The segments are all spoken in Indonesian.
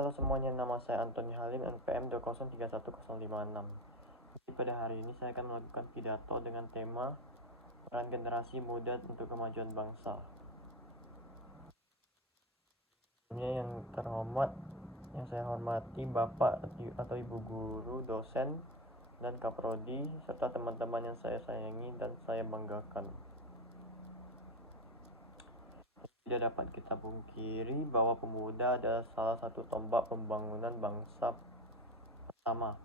Halo semuanya, nama saya Antoni Halim, NPM 2031056. Jadi pada hari ini saya akan melakukan pidato dengan tema peran generasi muda untuk kemajuan bangsa. Sebelumnya yang terhormat, yang saya hormati Bapak atau Ibu Guru, dosen, dan Kaprodi, serta teman-teman yang saya sayangi dan saya banggakan. Tidak dapat kita pungkiri bahwa pemuda adalah salah satu tombak pembangunan bangsa pertama.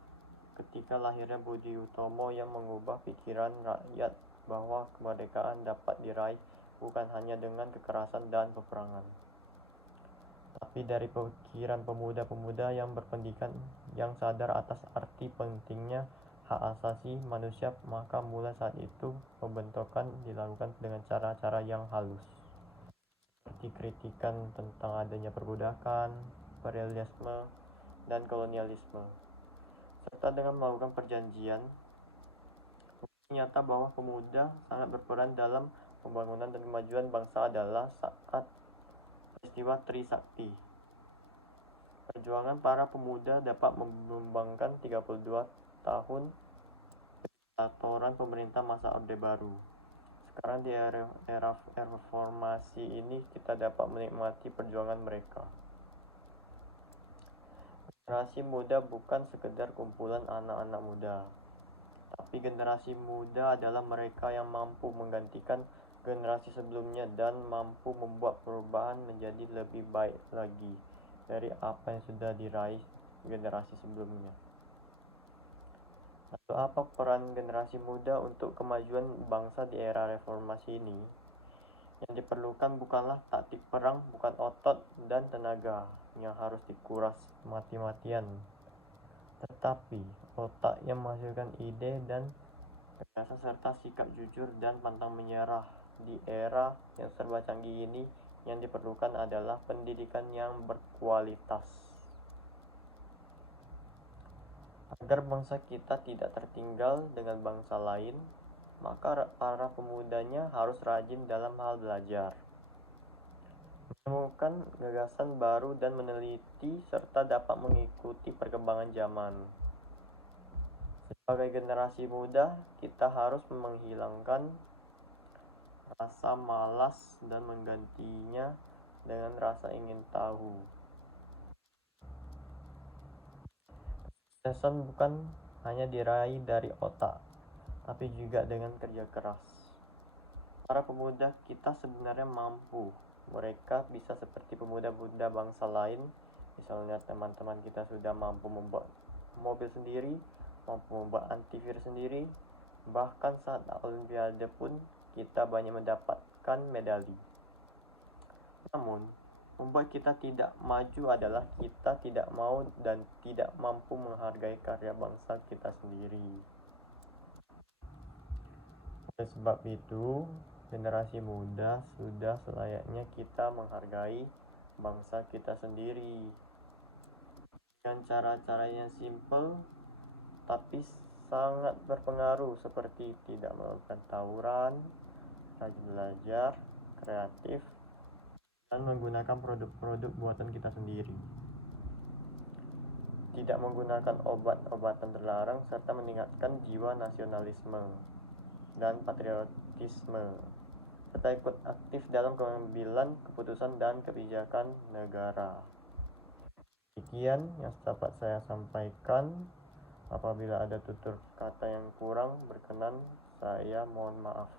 Ketika lahirnya Budi Utomo yang mengubah pikiran rakyat bahwa kemerdekaan dapat diraih bukan hanya dengan kekerasan dan peperangan, tapi dari pikiran pemuda-pemuda yang berpendidikan yang sadar atas arti pentingnya hak asasi manusia, maka mulai saat itu pembentukan dilakukan dengan cara-cara yang halus, seperti kritikan tentang adanya perbudakan, imperialisme, dan kolonialisme, serta dengan melakukan perjanjian. Nyata bahwa pemuda sangat berperan dalam pembangunan dan kemajuan bangsa adalah saat peristiwa Trisakti. Perjuangan para pemuda dapat menyumbangkan 32 tahun diktatoran pemerintah masa Orde Baru. Sekarang di era reformasi ini kita dapat menikmati perjuangan mereka. Generasi muda bukan sekedar kumpulan anak-anak muda, tapi generasi muda adalah mereka yang mampu menggantikan generasi sebelumnya dan mampu membuat perubahan menjadi lebih baik lagi dari apa yang sudah diraih generasi sebelumnya. Lalu apa peran generasi muda untuk kemajuan bangsa di era reformasi ini? Yang diperlukan bukanlah taktik perang, bukan otot dan tenaga yang harus dikuras mati-matian, tetapi otak yang menghasilkan ide dan gagasan serta sikap jujur dan pantang menyerah. Di era yang serba canggih ini, yang diperlukan adalah pendidikan yang berkualitas. Agar bangsa kita tidak tertinggal dengan bangsa lain, maka para pemudanya harus rajin dalam hal belajar, menemukan gagasan baru dan meneliti serta dapat mengikuti perkembangan zaman. Sebagai generasi muda, kita harus menghilangkan rasa malas dan menggantinya dengan rasa ingin tahu. Kesuksesan bukan hanya diraih dari otak, tapi juga dengan kerja keras. Para pemuda kita sebenarnya mampu. Mereka bisa seperti pemuda-pemuda bangsa lain. Misalnya teman-teman kita sudah mampu membuat mobil sendiri, mampu membuat antivirus sendiri. Bahkan saat Olimpiade pun kita banyak mendapatkan medali. Namun, membuat kita tidak maju adalah kita tidak mau dan tidak mampu menghargai karya bangsa kita sendiri. Oleh sebab itu, generasi muda sudah selayaknya kita menghargai bangsa kita sendiri dengan cara-cara yang simpel tapi sangat berpengaruh, seperti tidak melakukan tawuran, rajin belajar, kreatif, dan menggunakan produk-produk buatan kita sendiri. Tidak menggunakan obat-obatan terlarang serta meningkatkan jiwa nasionalisme dan patriotisme, serta ikut aktif dalam pengambilan keputusan dan kebijakan negara. Demikian yang dapat saya sampaikan. Apabila ada tutur kata yang kurang berkenan, saya mohon maaf.